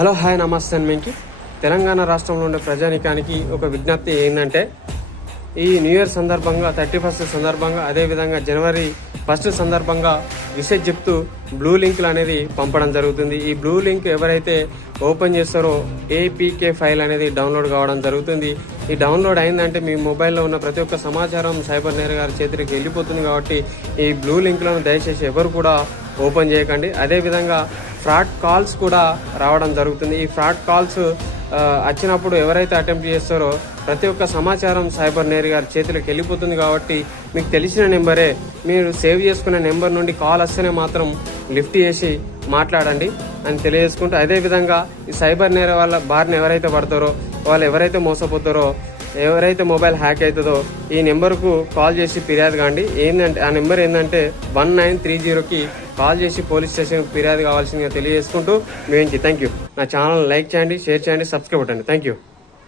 Hello hi నమస్తే మీకు తెలంగాణ రాష్ట్రంలో ఉండే ప్రజానికానికి ఒక విజ్ఞప్తి ఏంటంటే ఈ న్యూ ఇయర్ సందర్భంగా 31st సందర్భంగా అదేవిధంగా జనవరి 1 సందర్భంగా విషయం చెప్తూ బ్లూ లింకులు అనేది పంపడం జరుగుతుంది. ఈ బ్లూ లింక్ ఎవరైతే ఓపెన్ చేస్తారో ఏపీకే ఫైల్ అనేది డౌన్లోడ్ కావడం జరుగుతుంది. ఈ డౌన్లోడ్ అయిందంటే మీ మొబైల్లో ఉన్న ప్రతి ఒక్క సమాచారం సైబర్ నేరగారి చేతికి వెళ్ళిపోతుంది. కాబట్టి ఈ బ్లూ లింక్లను దయచేసి ఎవరు కూడా ఓపెన్ చేయకండి. అదేవిధంగా ఫ్రాడ్ కాల్స్ కూడా రావడం జరుగుతుంది. ఈ ఫ్రాడ్ కాల్స్ వచ్చినప్పుడు ఎవరైతే అటెంప్ట్ చేస్తారో ప్రతి ఒక్క సమాచారం సైబర్ నేరగారి చేతిలోకి వెళ్ళిపోతుంది. కాబట్టి మీకు తెలిసిన నెంబరే మీరు సేవ్ చేసుకునే నెంబర్ నుండి కాల్ వస్తేనే మాత్రం లిఫ్ట్ చేసి మాట్లాడండి అని తెలియజేసుకుంటూ, అదేవిధంగా ఈ సైబర్ నేర వాళ్ళ బారిన ఎవరైతే పడతారో వాళ్ళు ఎవరైతే మోసపోతారో ఎవరైతే మొబైల్ హ్యాక్ అవుతుందో ఈ నెంబర్కు కాల్ చేసి ఫిర్యాదు కాండి. ఏంటంటే ఆ నెంబర్ ఏంటంటే 1930కి కాల్ చేసి పోలీస్ స్టేషన్ ఫిర్యాదు కావాల్సిందిగా తెలియజేసుకుంటూ థ్యాంక్ యూ. నా ఛానల్ లైక్ చేయండి, షేర్ చేయండి, సబ్స్క్రైబ్ అవ్వండి. Thank you.